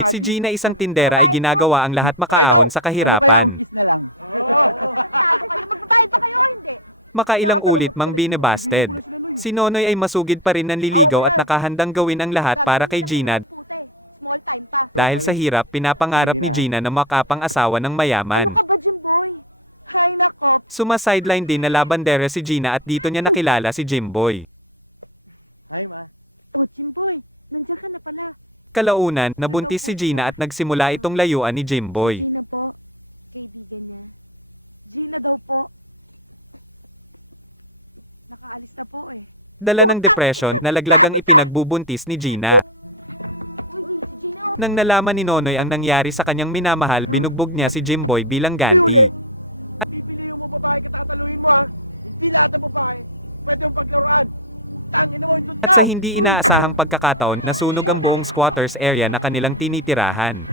Si Gina isang tindera ay ginagawa ang lahat makaahon sa kahirapan. Makailang ulit mang binebasted. Si Nonoy ay masugid pa rin nanliligaw at nakahandang gawin ang lahat para kay Gina. Dahil sa hirap pinapangarap ni Gina na makapang asawa ng mayaman. Suma-sideline din na labandera si Gina at dito niya nakilala si Jimboy. Kalaunan, nabuntis si Gina at nagsimula itong layuan ni Jimboy. Dala ng depression, nalaglag ang ipinagbubuntis ni Gina. Nang nalaman ni Nonoy ang nangyari sa kanyang minamahal, binugbog niya si Jimboy bilang ganti. At sa hindi inaasahang pagkakataon, nasunog ang buong squatters area na kanilang tinitirahan.